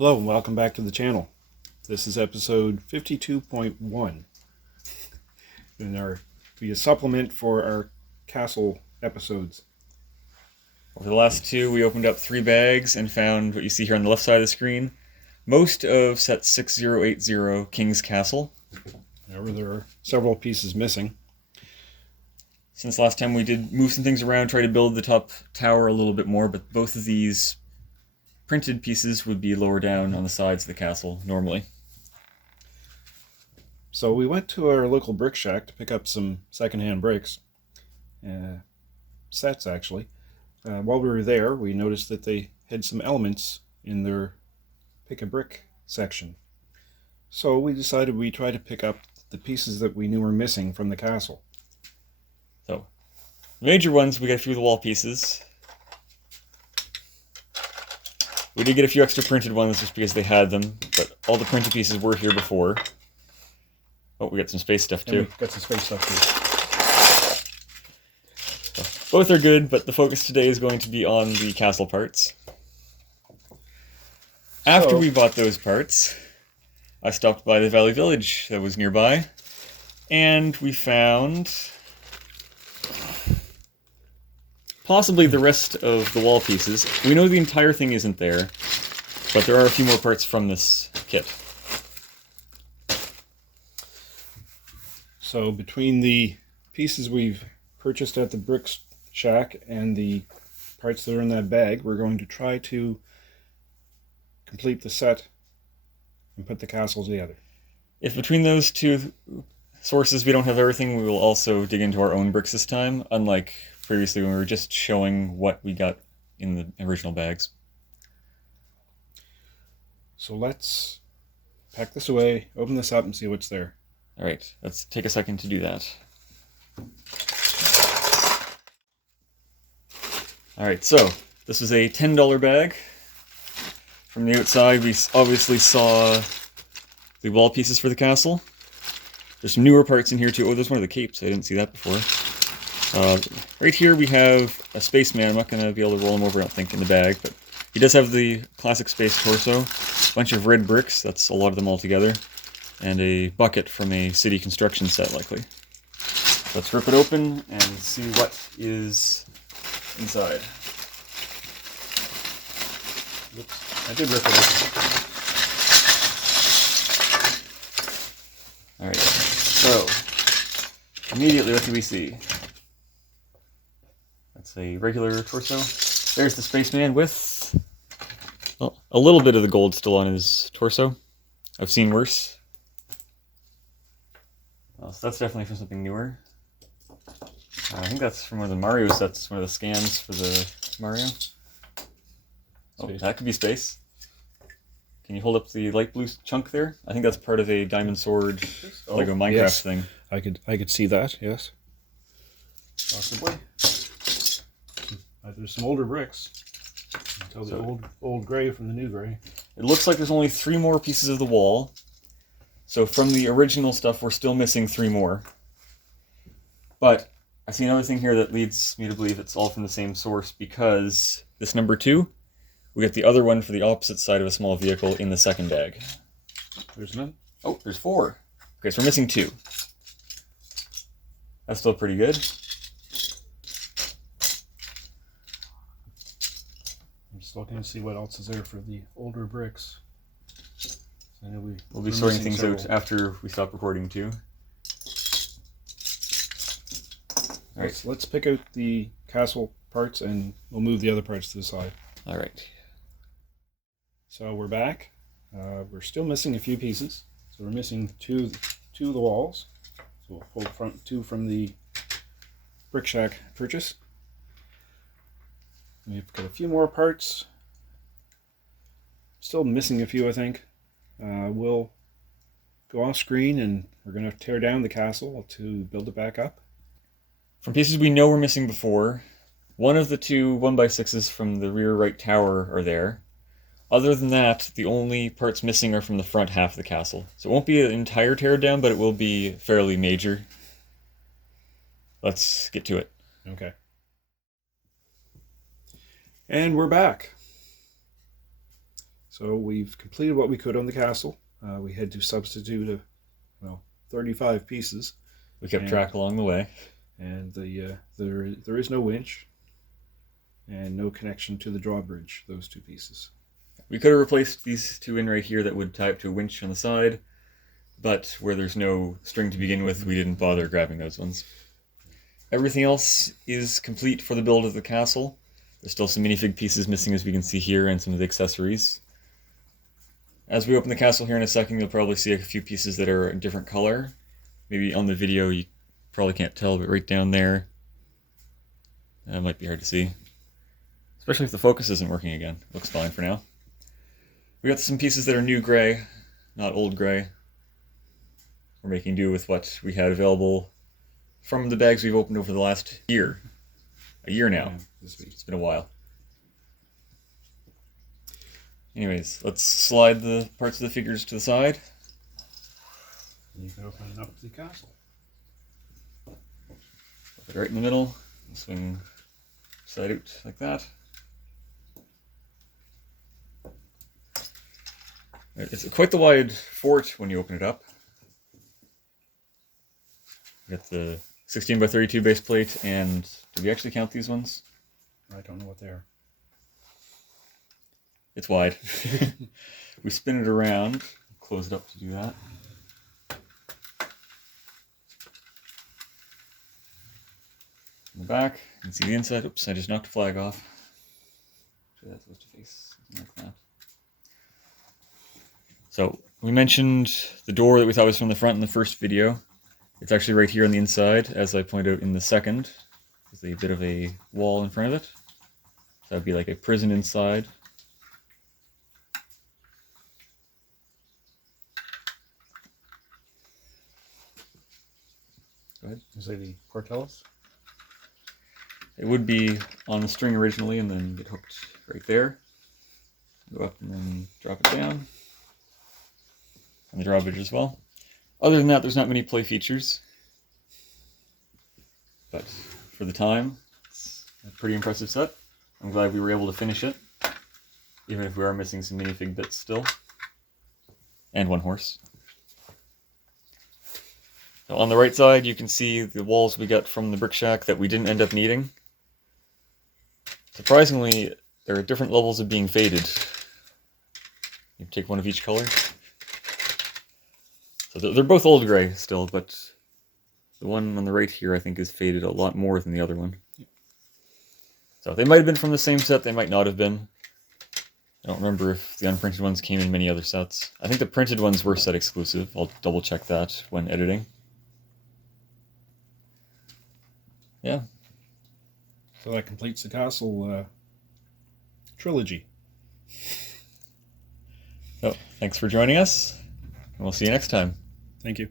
Hello and welcome back to the channel. This is episode 52.1 and be a supplement for our castle episodes. Over the last two, we opened up 3 bags and found what you see here on the left side of the screen. Most of set 6080 King's Castle. However, there are several pieces missing. Since last time we did move some things around, try to build the top tower a little bit more, but both of these printed pieces would be lower down on the sides of the castle normally. So we went to our local brick shack to pick up some secondhand bricks. Sets, actually. While we were there, we noticed that they had some elements in their pick a brick section. So we decided we'd try to pick up the pieces that we knew were missing from the castle. So, the major ones, we got a few of the wall pieces. We did get a few extra printed ones just because they had them, but all the printed pieces were here before. Oh, we got some space stuff too. And we got some space stuff too. So, both are good, but the focus today is going to be on the castle parts. After we bought those parts, I stopped by the Valley Village that was nearby, and we found possibly the rest of the wall pieces. We know the entire thing isn't there, but there are a few more parts from this kit. So between the pieces we've purchased at the brick shack and the parts that are in that bag, we're going to try to complete the set and put the castle together. If between those two sources we don't have everything, we will also dig into our own bricks this time, unlike previously when we were just showing what we got in the original bags. So let's pack this away, open this up, and see what's there. Alright, let's take a second to do that. Alright, so this is a $10 bag. From the outside, we obviously saw the wall pieces for the castle. There's some newer parts in here too. Oh, there's one of the capes. I didn't see that before. Right here we have a spaceman. I'm not going to be able to roll him over, I don't think, in the bag, but he does have the classic space torso, a bunch of red bricks, that's a lot of them all together, and a bucket from a city construction set, likely. Let's rip it open and see what is inside. Oops, I did rip it open. Alright, so immediately what do we see? That's a regular torso. There's the spaceman with a little bit of the gold still on his torso. I've seen worse. So that's definitely from something newer. I think that's from one of the Mario sets, one of the scans for the Mario. Oh, that could be space. Can you hold up the light blue chunk there? I think that's part of a Diamond Sword Lego Minecraft yes. thing. I could see that, yes. Possibly. There's some older bricks. You can tell the old gray from the new gray. It looks like there's only 3 more pieces of the wall. So from the original stuff, we're still missing 3 more. But I see another thing here that leads me to believe it's all from the same source, because this number 2, we got the other one for the opposite side of a small vehicle in the second bag. There's none? Oh, there's 4. Okay, so we're missing 2. That's still pretty good. I'm just looking to see what else is there for the older bricks. I know we'll be sorting things out after we stop recording too. Alright. Let's pick out the castle parts and we'll move the other parts to the side. Alright. So we're back. We're still missing a few pieces. So we're missing two of the walls. So we'll pull 2 from the brick shack purchase. We've got a few more parts. Still missing a few, I think. We'll go off screen and we're going to tear down the castle to build it back up. From pieces we know were missing before, one of the 2 1x6s from the rear right tower are there. Other than that, the only parts missing are from the front half of the castle. So it won't be an entire tear down, but it will be fairly major. Let's get to it. Okay. And we're back. So we've completed what we could on the castle. We had to substitute 35 pieces. We kept track along the way. And there is no winch and no connection to the drawbridge, those two pieces. We could have replaced these two in right here that would tie up to a winch on the side, but where there's no string to begin with, we didn't bother grabbing those ones. Everything else is complete for the build of the castle. There's still some minifig pieces missing, as we can see here, and some of the accessories. As we open the castle here in a second, you'll probably see a few pieces that are a different color. Maybe on the video you probably can't tell, but right down there, that might be hard to see. Especially if the focus isn't working again. It looks fine for now. We got some pieces that are new gray, not old gray. We're making do with what we had available from the bags we've opened over the last year. A year now. This week. It's been a while. Anyways, let's slide the parts of the figures to the side. You can open up the castle. Put it right in the middle. Swing side out like that. It's quite the wide fort when you open it up. You got the 16 by 32 base plate, and did we actually count these ones? I don't know what they are. It's wide. We spin it around, close it up to do that. In the back, you can see the inside. Oops, I just knocked a flag off. Actually, that's supposed to face something like that. So, we mentioned the door that we thought was from the front in the first video. It's actually right here on the inside, as I point out in the second. There's a bit of a wall in front of it. So that would be like a prison inside. Go ahead. Is that the Portellus? It would be on the string originally and then get hooked right there. Go up and then drop it down. And the drawbridge as well. Other than that, there's not many play features. But for the time, it's a pretty impressive set. I'm glad we were able to finish it. Even if we are missing some minifig bits still. And one horse. So on the right side, you can see the walls we got from the brick shack that we didn't end up needing. Surprisingly, there are different levels of being faded. You take one of each color. So they're both old gray still, but the one on the right here I think is faded a lot more than the other one. So they might have been from the same set, they might not have been. I don't remember if the unprinted ones came in many other sets. I think the printed ones were set exclusive. I'll double check that when editing. Yeah. So that completes the castle trilogy. So, thanks for joining us, and we'll see you next time. Thank you.